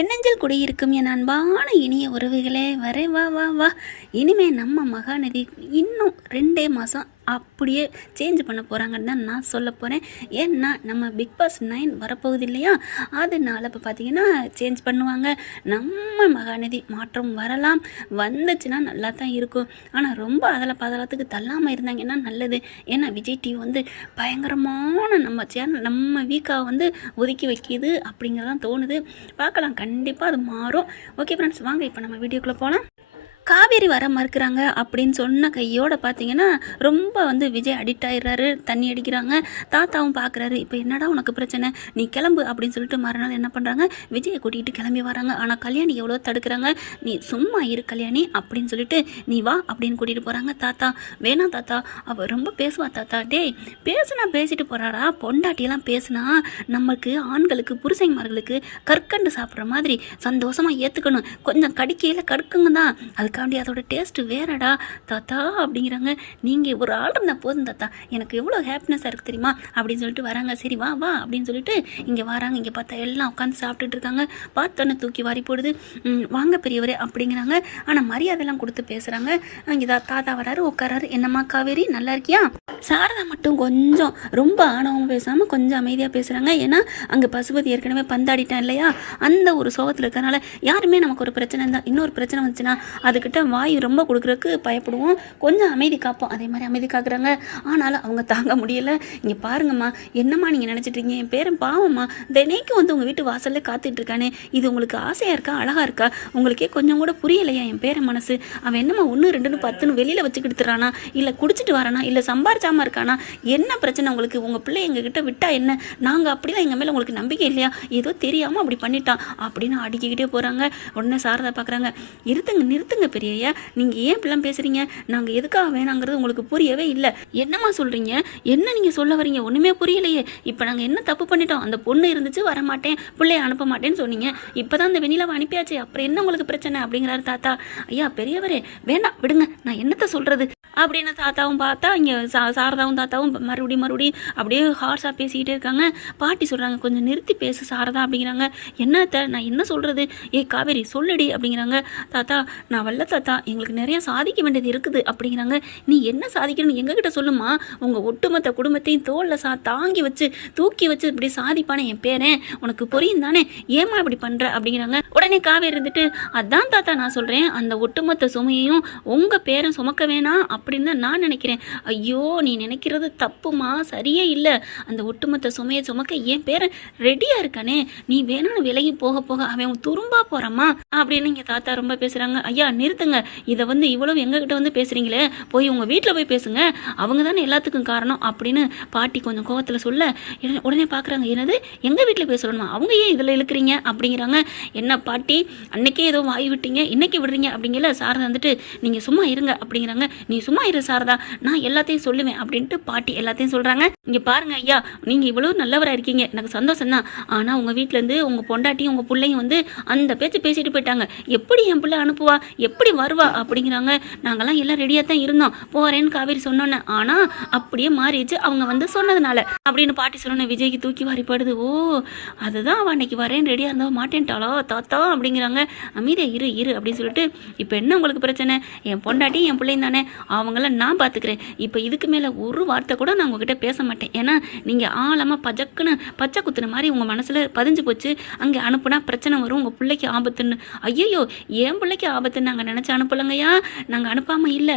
எண்ணஞ்சல் குடியிருக்கும் என் அன்பான இனிய உறவுகளே, வரே வா வா வா. இனிமே நம்ம மகாநதி இன்னும் 2 மாதம் அப்படியே சேஞ்ச் பண்ண போகிறாங்கன்னு தான் நான் சொல்ல போகிறேன். ஏன்னா நம்ம பிக் பாஸ் 9 வரப்போகுது இல்லையா, அதனால இப்போ பார்த்தீங்கன்னா சேஞ்ச் பண்ணுவாங்க. நம்ம மகாநதி மாற்றம் வரலாம், வந்துச்சுன்னா நல்லா தான் இருக்கும். ஆனால் ரொம்ப அதில் பதலத்துக்கு தள்ளாமல் இருந்தாங்கன்னா நல்லது. ஏன்னா விஜய் டிவி வந்து பயங்கரமான நம்ம சேனல் நம்ம வீக்காக வந்து ஒதுக்கி வைக்கிது அப்படிங்கிறதான் தோணுது. பார்க்கலாம், கண்டிப்பாக அது மாறும். ஓகே ஃப்ரெண்ட்ஸ், வாங்க இப்போ நம்ம வீடியோக்குள்ளே போகலாம். காவேரி வர மறுக்கிறாங்க அப்படின்னு சொன்ன கையோடு பார்த்தீங்கன்னா ரொம்ப வந்து விஜய் அடிக்ட் ஆகிடுறாரு. தண்ணி அடிக்கிறாங்க. தாத்தாவும் பார்க்குறாரு. இப்போ என்னடா உனக்கு பிரச்சனை, நீ கிளம்பு அப்படின்னு சொல்லிட்டு மறுநாள் என்ன பண்ணுறாங்க, விஜயை கூட்டிகிட்டு கிளம்பி வராங்க. ஆனால் கல்யாணி எவ்வளோ தடுக்கிறாங்க. நீ சும்மா இரு கல்யாணி அப்படின்னு சொல்லிட்டு நீ வா அப்படின்னு கூட்டிகிட்டு போகிறாங்க. தாத்தா வேணாம் தாத்தா, அவள் ரொம்ப பேசுவா தாத்தா. டேய் பேசுனா பேசிட்டு போகிறாடா, பொண்டாட்டியெல்லாம் பேசுனா நமக்கு ஆண்களுக்கு புருஷன்மார்களுக்கு கற்கண்டு சாப்பிட்ற மாதிரி சந்தோஷமாக ஏற்றுக்கணும். கொஞ்சம் கடிக்கையில் கடுக்குங்க தான், அதுக்காண்டி அதோட டேஸ்ட்டு வேறடா தாத்தா அப்படிங்கிறாங்க. நீங்கள் ஒரு ஆள் இருந்தால் போதும் தாத்தா, எனக்கு எவ்வளோ ஹாப்பினஸாக இருக்குது தெரியுமா அப்படின்னு சொல்லிட்டு வராங்க. சரி வா வா அப்படின்னு சொல்லிட்டு இங்கே வராங்க. இங்கே பார்த்தா எல்லாம் உட்காந்து சாப்பிட்டுட்டு இருக்காங்க. பார்த்தோன்னே தூக்கி வாரி போடுது. வாங்க பெரியவரே அப்படிங்கிறாங்க. ஆனால் மரியாதைலாம் கொடுத்து பேசுகிறாங்க. இங்கே தாத்தா வராரு, உட்காராரு. என்னம்மா காவேரி நல்லா இருக்கியா? சாரதா மட்டும் கொஞ்சம் ரொம்ப ஆணவம் பேசாமல் கொஞ்சம் அமைதியாக பேசுகிறாங்க. ஏன்னா அங்கே பசுபதி ஏற்கனவே பந்தாடிட்டான் இல்லையா, அந்த ஒரு சோகத்தில் இருக்கிறனால யாருமே நமக்கு ஒரு பிரச்சனை இருந்தால் இன்னொரு பிரச்சனை வந்துச்சுன்னா அதுக்கிட்ட வாய் ரொம்ப கொடுக்குறதுக்கு பயப்படுவோம், கொஞ்சம் அமைதி காப்போம். அதே மாதிரி அமைதி காக்குறாங்க. ஆனாலும் அவங்க தாங்க முடியலை. இங்கே பாருங்கம்மா, என்னம்மா நீங்கள் நினச்சிட்ருக்கீங்க, என் பேரன் பாவம்மா தினைக்கும் வந்து உங்கள் வீட்டு வாசலில் காத்துட்ருக்கானே, இது உங்களுக்கு ஆசையாக இருக்கா அழகாக இருக்கா, உங்களுக்கே கொஞ்சம் கூட புரியலையா என் பேரன் மனசு? அவன் என்னம்மா 1 2 10 வெளியில் வச்சுக்கிட்டுறானா, இல்லை குடிச்சிட்டு வரானா, இல்லை சம்பாரிச்சாமல் இருக்கானா, என்ன பிரச்சனை உங்களுக்கு? உங்கள் பிள்ளை எங்ககிட்ட விட்டா என்ன, நாங்கள் அப்படிலாம் எங்கள் மேலே உங்களுக்கு நம்பிக்கை இல்லையா, ஏதோ தெரியாமல் அப்படி பண்ணிட்டான் அப்படின்னு அடிக்கிக்கிட்டே போகிறாங்க. உடனே சாரதா பார்க்குறாங்க. நிறுத்துங்க பெரியய்யா, நீங்கள் ஏன் இப்படிலாம் பேசுகிறீங்க, நாங்கள் எதுக்காக வேணாங்கிறது உங்களுக்கு புரியவே இல்லை. என்னம்மா சொல்கிறீங்க, என்ன நீங்கள் சொல்ல வரீங்க, ஒன்றுமே புரியலையே. இப்போ நாங்கள் என்ன தப்பு பண்ணிட்டோம்? அந்த பொண்ணு இருந்துச்சு, வரமாட்டேன் பிள்ளைய அனுப்ப மாட்டேன்னு சொன்னீங்க, இப்போ தான் அந்த வெண்ணிலாவை அனுப்பியாச்சு, அப்புறம் என்ன உங்களுக்கு பிரச்சனை அப்படிங்கிறாரு தாத்தா. ஐயா பெரியவரே வேண்டாம் விடுங்க, நான் என்னத்தை சொல்கிறது அப்படின்னு தாத்தாவும் பார்த்தா இங்கே சாரதாவும் தாத்தாவும் மறுபடியும் அப்படியே ஹார்ஸாக பேசிக்கிட்டே இருக்காங்க. பாட்டி சொல்கிறாங்க, கொஞ்சம் நிறுத்தி பேசு சாரதா அப்படிங்கிறாங்க. என்னத்த நான் என்ன சொல்கிறது, காவேரி சொல்லுடி அப்படிங்கிறாங்க. தாத்தா நான் வரல தாத்தா, எங்களுக்கு நிறையா சாதிக்க வேண்டியது இருக்குது அப்படிங்கிறாங்க. நீ என்ன சாதிக்கணும்னு எங்ககிட்ட சொல்லுமா, உங்கள் ஒட்டுமொத்த குடும்பத்தையும் தோளில் தாங்கி வச்சு தூக்கி வச்சு இப்படி சாதிப்பானே என் பேரன், உனக்கு புரியும் தானே, ஏமா இப்படி பண்ணுற அப்படிங்கிறாங்க. உடனே காவேரி இருந்துட்டு, அதான் தாத்தா நான் சொல்கிறேன், அந்த ஒட்டுமொத்த சுமையையும் உங்கள் பேரன் சுமக்க வேணாம் அப்படின்னு நான் நினைக்கிறேன். ஐயோ நீ நினைக்கிறது தப்புமா, சரியே இல்லை. அந்த ஒட்டுமொத்த சுமையை சுமக்க என் பேரன் ரெடியாக இருக்கானே, நீ வேணும்னு விலகி போக போக அவன் துரும்பா போகிறாமா அப்படின்னு இங்கே தாத்தா ரொம்ப பேசுகிறாங்க. ஐயா நிறுத்துங்க, இதை வந்து இவ்வளவு எங்ககிட்ட வந்து பேசுகிறீங்களே, போய் உங்கள் வீட்டில் போய் பேசுங்க, அவங்க தானே எல்லாத்துக்கும் காரணம் அப்படின்னு பாட்டி கொஞ்சம் கோவத்தில் சொல்ல, உடனே பார்க்குறாங்க. என்னது எங்கள் வீட்டில் போய் சொல்லணுமா, அவங்க ஏன் இதில் இழுக்கிறீங்க அப்படிங்கிறாங்க. என்ன பாட்டி அன்னைக்கே ஏதோ வாய் விட்டீங்க, இன்னைக்கு விடுறீங்க அப்படிங்கல. சாரதா வந்துட்டு நீங்கள் சும்மா இருங்க அப்படிங்கிறாங்க. நீ சும்மா இரு சாரதா, நான் எல்லாத்தையும் சொல்லுவேன் அப்படின்ட்டு பாட்டி எல்லாத்தையும் சொல்கிறாங்க. இங்கே பாருங்க ஐயா, நீங்கள் இவ்வளோ நல்லவராக இருக்கீங்க, எனக்கு சந்தோஷம் தான். ஆனால் உங்கள் வீட்டிலேருந்து உங்கள் பொண்டாட்டியும் உங்கள் பிள்ளையும் வந்து அந்த பேச்சு பேசிட்டு போயிட்டாங்க, எப்படி என் பிள்ளை அனுப்புவா, எப்படி வருவா அப்படிங்கிறாங்க. நாங்கள்லாம் எல்லாம் ரெடியாக தான் இருந்தோம் போகிறேன்னு காவேரி சொன்னோன்னே, ஆனால் அப்படியே மாறிடுச்சு அவங்க வந்து சொன்னதுனால அப்படின்னு பாட்டி சொன்னோன்னே விஜய்க்கு தூக்கி வாரிப்படுது. ஓ அதுதான் அவன் அன்னைக்கு வரேன்னு ரெடியாக இருந்தால் மாட்டேன்ட்டாளோ தாத்தா அப்படிங்கிறாங்க. அமைதியாக இரு அப்படின்னு சொல்லிட்டு, இப்போ என்ன உங்களுக்கு பிரச்சனை, என் பொண்டாட்டி என் பிள்ளையும் தானே, அவங்கள நான் பார்த்துக்கிறேன், இப்போ இதுக்கு மேலே ஒரு வார்த்தை கூட நான் உங்ககிட்ட பேச மாட்டேன். ஏன்னா நீங்கள் ஆழமாக பஜக்குன்னு பச்சை குத்துன மாதிரி உங்கள் மனசில் பதிஞ்சு போச்சு, அங்கே அனுப்புனா பிரச்சனை வரும், உங்கள் பிள்ளைக்கு ஆபத்துன்னு. ஐயோ என் பிள்ளைக்கு ஆபத்துன்னு நாங்கள் நினச்சி அனுப்பலைங்கய்யா, நாங்கள் அனுப்பாமல் இல்லை,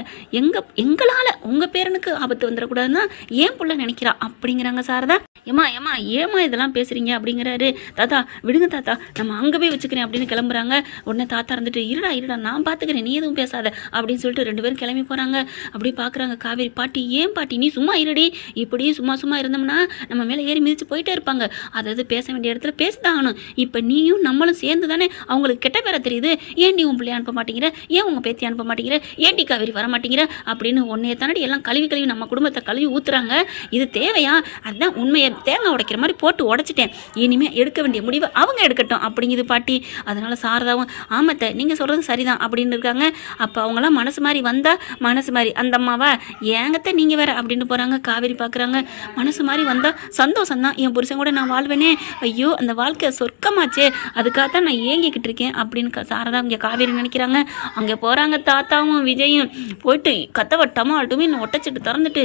எங்களால் உங்கள் பேரனுக்கு ஆபத்து வந்துடக்கூடாதுன்னா ஏன் பிள்ளை நினைக்கிறா அப்படிங்கிறாங்க. சாரதா ஏமா இதெல்லாம் பேசுகிறீங்க அப்படிங்கிறாரு. தாத்தா விடுங்க தாத்தா, நம்ம அங்கே போய் வச்சுக்கிறேன் அப்படின்னு கிளம்புறாங்க. உடனே தாத்தா இருந்துட்டு, இருடா நான் பார்த்துக்கிறேன், நீ எதுவும் பேசாத அப்படின்னு சொல்லிட்டு 2 பேரும் கிளம்பி போகிறாங்க. அப்படி பார்க்குறாங்க காவேரி. பாட்டி ஏன் பாட்டி நீ சும்மா இருடி, இப்படியே சும்மா இருந்தோம்னா நம்ம மேலே ஏறி மிதிச்சு போயிட்டே இருப்பாங்க, அதாவது பேச வேண்டிய இடத்துல பேசிதாகணும். இப்போ நீயும் நம்மளும் சேர்ந்து தானே அவங்களுக்கு கெட்ட பேரை தெரியுது, ஏன் நீ உன் பிள்ளைய அனுப்ப மாட்டேங்கிற, ஏன் உங்கள் பேத்தி அனுப்ப மாட்டேங்கிற, ஏன்டி காவேரி வர மாட்டேங்கிற அப்படின்னு உன்னைய தானடி எல்லாம் கழுவி நம்ம குடும்பத்தை கழுவி ஊற்றுறாங்க. இது தேவையா? அதுதான் உண்மையை தேங்காய் உடைக்கிற மாதிரி போட்டு உடைச்சிட்டேன், இனிமேல் எடுக்க வேண்டிய முடிவை அவங்க எடுக்கட்டும் அப்படிங்குது பாட்டி. அதனால சாரதாவும் ஆமாத்த நீங்கள் சொல்கிறது சரிதான் அப்படின்னு இருக்காங்க. அப்போ அவங்களாம் மனசு மாதிரி வந்தால் மனசு மாதிரி யாரி அந்த அம்மாவா? ஏங்கத்த நீங்கள் வேற அப்படின்னு போகிறாங்க. காவேரி பார்க்குறாங்க. மனசு மாதிரி வந்தால் சந்தோஷம் தான், என் புருஷன் கூட நான் வாழ்வேனே, ஐயோ அந்த வாழ்க்கை சொர்க்கமாச்சே, அதுக்காக தான் நான் ஏங்கிக்கிட்டு இருக்கேன் அப்படின்னு சாரதா இங்கே காவேரி நினைக்கிறாங்க. அங்கே போகிறாங்க. தாத்தாவும் விஜயும் போயிட்டு கத்தவட்டமா ஆட்டுமே ஒட்டச்சிட்டு திறந்துட்டு,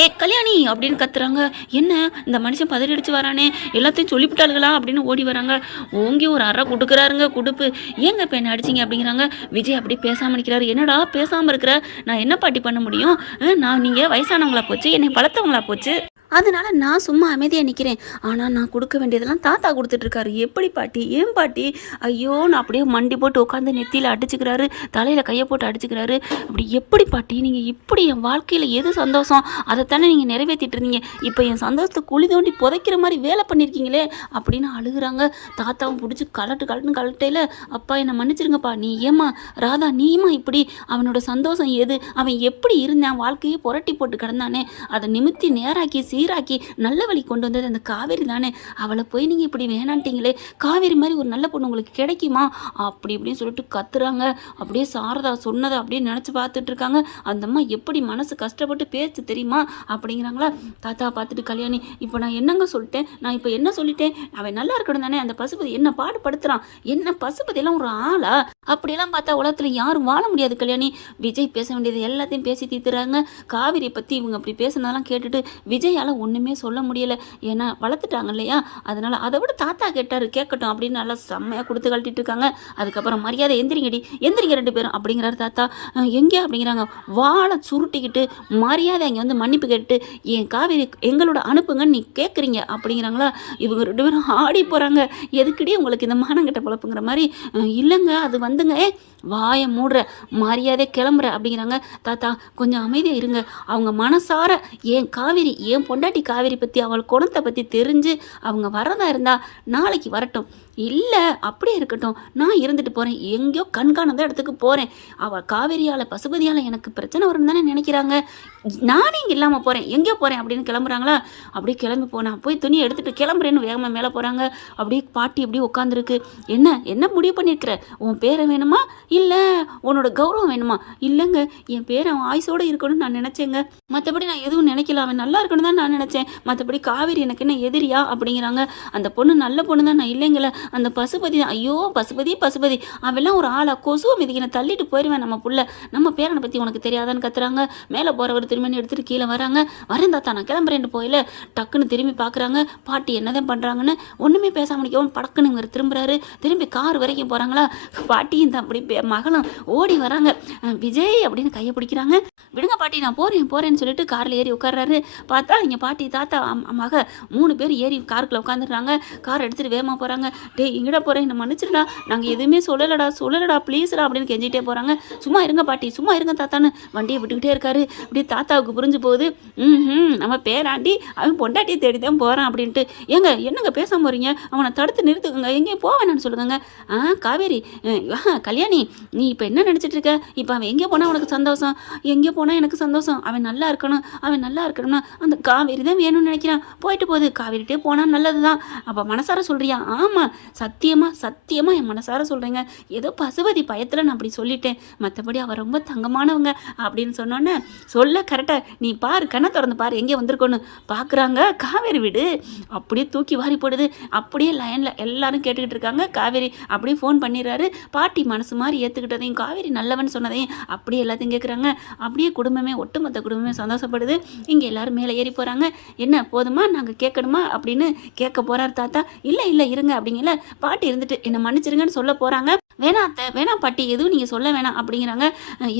ஏ கல்யாணி அப்படின்னு கத்துறாங்க. என்ன இந்த மனுஷன் பதறி அடிச்சு வரானே, எல்லாத்தையும் சொல்லிவிட்டாளுகளா அப்படின்னு ஓடி வராங்க. ஓங்கி ஒரு அறை கொடுக்குறாருங்க. குடுப்பு. ஏங்க இப்போ என்ன அடிச்சிங்க அப்படிங்கிறாங்க. விஜய் அப்படி பேசாமல் நிற்கிறாரு. என்னடா பேசாமல் இருக்கிற, நான் என்ன பாட்டி பண்ண முடியும், நான் நீங்கள் வயசானவங்களா போச்சு, என்னை வளர்த்தவங்களா போச்சு, அதனால நான் சும்மா அமைதியாக நிற்கிறேன். ஆனால் நான் கொடுக்க வேண்டியதெல்லாம் தாத்தா கொடுத்துட்ருக்காரு. எப்படி பாட்டி, ஏன் பாட்டி, ஐயோ நான் அப்படியே மண்டி போட்டு உட்காந்து நெத்தியில் அடிச்சுக்கிறாரு, தலையில் கையை போட்டு அடிச்சுக்கிறாரு. அப்படி எப்படி பாட்டி, நீங்கள் இப்படி என் வாழ்க்கையில் எது சந்தோஷம் அதைத்தானே நீங்கள் நிறைவேற்றிட்டு இருந்தீங்க, இப்போ என் சந்தோஷத்தை குழி தோண்டி புதைக்கிற மாதிரி வேலை பண்ணியிருக்கீங்களே அப்படின்னு அழுகுறாங்க. தாத்தாவும் பிடிச்சி கலட்டையில், அப்பா என்னை மன்னிச்சிருங்கப்பா, நீ ஏமா ராதா, நீமா இப்படி, அவனோட சந்தோஷம் எது, அவன் எப்படி இருந்தான், வாழ்க்கையே புரட்டி போட்டு கிடந்தானே, அதை நிமித்தி நேராக்கி சீராக்கி நல்ல வழி கொண்டு வந்தது அந்த காவேரி தானே, அவளை போய் நீங்கள் இப்படி வேணான்ட்டீங்களே, காவேரி மாதிரி ஒரு நல்ல பொண்ணு உங்களுக்கு கிடைக்குமா அப்படி இப்படின்னு சொல்லிட்டு கத்துறாங்க. அப்படியே சாரதா சொன்னதை அப்படியே நினச்சி பார்த்துட்டு இருக்காங்க. அந்த அம்மா எப்படி மனசு கஷ்டப்பட்டு பேச்சு தெரியுமா அப்படிங்கிறாங்களா. தாத்தா பார்த்துட்டு, கல்யாணி இப்போ நான் என்னங்க சொல்லிட்டேன், நான் இப்போ என்ன சொல்லிட்டேன், அவன் நல்லா இருக்கணும் தானே, அந்த பசுபதி என்ன பாடுபடுத்துறான், என்ன பசுபதியெல்லாம் ஒரு ஆளா, அப்படியெல்லாம் பார்த்தா உலகத்தில் யாரும் வாழ முடியாது கல்யாணி. விஜய் பேச வேண்டியது எல்லாத்தையும் பேசி தீர்த்துறாங்க. காவிரி பற்றி இவங்க அப்படி பேசுனதெல்லாம் கேட்டுட்டு விஜயால் ஒன்றுமே சொல்ல முடியலை, ஏன்னா வளர்த்துட்டாங்க இல்லையா, அதனால் அதை விட தாத்தா கேட்டார், கேட்கட்டும் அப்படின்னு நல்லா செம்மையாக கொடுத்து கழட்டிட்டு இருக்காங்க. அதுக்கப்புறம் மரியாதை எந்திரிங்கடி, எந்திரிங்க ரெண்டு பேரும் அப்படிங்கிறாரு தாத்தா. எங்கே அப்படிங்கிறாங்க. வாழை சுருட்டிக்கிட்டு மரியாதை அங்கே வந்து மன்னிப்பு கேட்டு என் காவேரி எங்களோட அனுப்புங்கன்னு நீ கேட்குறீங்க அப்படிங்கிறாங்களா. இவங்க ரெண்டு பேரும் ஆடி போகிறாங்க. எதுக்கடி உங்களுக்கு இந்த மானங்கிட்ட பொழப்புங்கிற மாதிரி. இல்லைங்க அது வந்துங்க, வாயை மூடுற, மரியாதை கிளம்புற அப்படிங்கிறாங்க. தாத்தா கொஞ்சம் அமைதியாக இருங்க, அவங்க மனசார ஏன் காவேரி, ஏன் பொண்டாட்டி காவேரி பற்றி, அவள் குணத்தை பற்றி தெரிஞ்சு அவங்க வரதா இருந்தா நாளைக்கு வரட்டும், இல்லை அப்படியே இருக்கட்டும், நான் இருந்துட்டு போகிறேன், எங்கேயோ கண்காணாத இடத்துக்கு போகிறேன், அவள் காவேரியால் பசுபதியால் எனக்கு பிரச்சனை வரும்னு தானே நினைக்கிறாங்க, நானே இங்கே இல்லாமல் போகிறேன், எங்கேயோ போகிறேன் அப்படின்னு கிளம்புறாங்களா. அப்படியே கிளம்பி போனால் போய் துணியை எடுத்துகிட்டு கிளம்புறேன்னு வேகமாக மேலே போகிறாங்க. அப்படியே பாட்டி அப்படியே உட்காந்துருக்கு. என்ன முடிவு பண்ணியிருக்கிற, உன் பேரை வேணுமா இல்லை உன்னோட கௌரவம் வேணுமா? இல்லைங்க என் பேர் அவன் ஆயுசோடு இருக்கணும்னு நான் நினச்சேங்க, மற்றபடி நான் எதுவும் நினைக்கல, அவன் நல்லா இருக்கணும் தான் நான் நினச்சேன், மற்றபடி காவேரி எனக்கு என்ன எதிரியா அப்படிங்கிறாங்க. அந்த பொண்ணு நல்ல பொண்ணு தான், நான் இல்லைங்கள, அந்த பசுபதி தான், ஐயோ பசுபதி அவெல்லாம் ஒரு ஆளா, கொசுவை மிதிக்கின தள்ளிட்டு போயிடுவேன் நம்ம புள்ள, நம்ம பேரனை பற்றி உனக்கு தெரியாதான்னு கத்துறாங்க. மேலே போகிறவர் திரும்பி எடுத்துகிட்டு கீழே வராங்க. வரேன் தாத்தா நான் கிளம்புறேன் போயில, டக்குன்னு திரும்பி பார்க்குறாங்க. பாட்டி என்னதான் பண்ணுறாங்கன்னு ஒன்றுமே பேசாம நிற்கவும் படக்குன்னு இவர் திரும்புறாரு. திரும்பி கார் வரைக்கும் போகிறாங்களா. பாட்டியும் தான் அப்படி மகளும் ஓடி வராங்க. விஜய் அப்படின்னு கையை பிடிக்கிறாங்க. விடுங்க பாட்டி நான் போகிறேன்னு சொல்லிட்டு காரில் ஏறி உட்கார்றாரு. பார்த்தா இங்கே பாட்டி தாத்தா மக 3 பேர் ஏறி காருக்குள்ளே உட்காந்துடுறாங்க. கார் எடுத்துகிட்டு வேகமாக போகிறாங்க. டே இங்கடா போகிறேன், என்ன மன்னிச்சிடா, நாங்கள் எதுவுமே சொல்லலடா ப்ளீஸ்டா அப்படின்னு கெஞ்சிட்டே போகிறாங்க. சும்மா இருங்க பாட்டி, சும்மா இருங்க தாத்தான்னு வண்டியை விட்டுக்கிட்டே இருக்காரு. அப்படியே தாத்தாவுக்கு புரிஞ்சு போகுது. நம்ம பேராண்டி அவன் பொண்டாட்டியை தேடி தான் போகிறான் அப்படின்ட்டு. என்னங்க பேச போகிறீங்க, அவனை தடுத்து நிறுத்துக்குங்க, எங்கேயும் போவேன்னு சொல்லுங்க. காவேரி கல்யாணி நீ இப்போ என்ன நினச்சிட்டு இருக்க, இப்போ அவன் எங்கே போனால் உனக்கு சந்தோஷம், எங்கே போனால் எனக்கு சந்தோஷம், அவன் நல்லா இருக்கணும்னா அந்த காவேரி தான் வேணும்னு நினைக்கிறான், போயிட்டு போகுது, காவேரிட்டே போனால் நல்லது தான். அப்போ மனசார சொல்கிறியா? ஆமாம் சத்தியமாக என் மனசார சொல்கிறேங்க, ஏதோ பசுபதி பயத்தில் நான் அப்படி சொல்லிட்டேன், மற்றபடி அவள் ரொம்ப தங்கமானவங்க அப்படின்னு சொன்னோன்னே சொல்ல கரெக்டாக நீ பாரு, கண்ணை திறந்து பாரு எங்கே வந்திருக்கோன்னு பார்க்குறாங்க. காவேரி வீடு அப்படியே தூக்கி வாரி போடுது. அப்படியே லைனில் எல்லாரும் கேட்டுக்கிட்டு இருக்காங்க. காவேரி அப்படியே ஃபோன் பண்ணிடுறாரு. பாட்டி மனசு மாதிரி ஏற்றுக்கிட்டதையும் காவேரி நல்லவன் சொன்னதையும் அப்படியே எல்லாத்தையும் கேட்குறாங்க. அப்படியே ஒட்டுமொத்த குடும்பமே சந்தோஷப்படுது. இங்கே எல்லாரும் மேலே ஏறி போகிறாங்க. என்ன போதுமா, நாங்கள் கேட்கணுமா அப்படின்னு கேட்க போகிறார் தாத்தா. இல்லை இருங்க அப்படிங்கல. பாட்டி இருந்துட்டு என்னை மன்னிச்சிருங்கன்னு சொல்ல போகிறாங்க. வேணாம் பாட்டி எதுவும் நீங்கள் சொல்ல வேணாம் அப்படிங்கிறாங்க.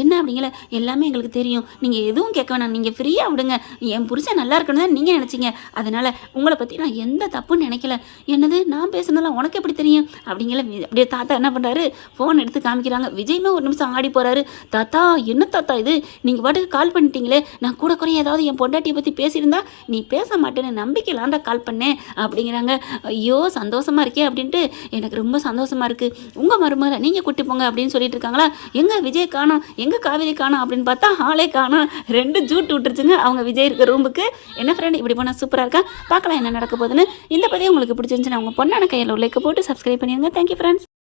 என்ன அப்படிங்கல, எல்லாமே எங்களுக்கு தெரியும், நீங்கள் எதுவும் கேட்க வேணாம், நீங்கள் ஃப்ரீயாக விடுங்க, என் புருஷன் நல்லா இருக்கணும் தான் நீங்கள் நினச்சிங்க, அதனால் உங்களை பற்றி நான் எந்த தப்புன்னு நினைக்கல. என்னது நான் பேசுனதெல்லாம் உனக்கு எப்படி தெரியும் அப்படிங்கல. அப்படியே தாத்தா என்ன பண்ணுறாரு, ஃபோன் எடுத்து காமிக்கிறாங்க. விஜய்மே ஒரு நிமிஷம் ஆடி போகிறாரு. தாத்தா என்ன தாத்தா இது, நீங்கள் பாட்டுக்கு கால் பண்ணிட்டீங்களே, நான் கூட குறைய ஏதாவது என் பொண்டாட்டியை பற்றி பேசியிருந்தா நீ பேச மாட்டேன்னு நம்பிக்கையிலாண்டா கால் பண்ணேன் அப்படிங்கிறாங்க. ஐயோ சந்தோஷமாக இருக்கே அப்படின்ட்டு, எனக்கு ரொம்ப சந்தோஷமாக இருக்குது, உங்கள் மருமகளை நீங்கள் கூட்டி போங்க அப்படின்னு சொல்லிட்டு இருக்காங்களா. எங்கே விஜய் காணோம், எங்கே காவேரி காணோம் அப்படின்னு பார்த்தா ஆளே காணோம். 2 ஜூட் விட்டுருச்சுங்க அவங்க விஜய் இருக்க ரூமுக்கு. என்ன ஃப்ரெண்ட் இப்படி போனால் சூப்பராக இருக்கா, பார்க்கலாம் என்ன நடக்க போகுதுன்னு. இந்த பதிவு உங்களுக்கு பிடிச்சிருந்துச்சுன்னா உங்கள் பொண்ணான கையில் லைக் போட்டு சப்ஸ்கிரைப் பண்ணிடுங்க. Thank you friends.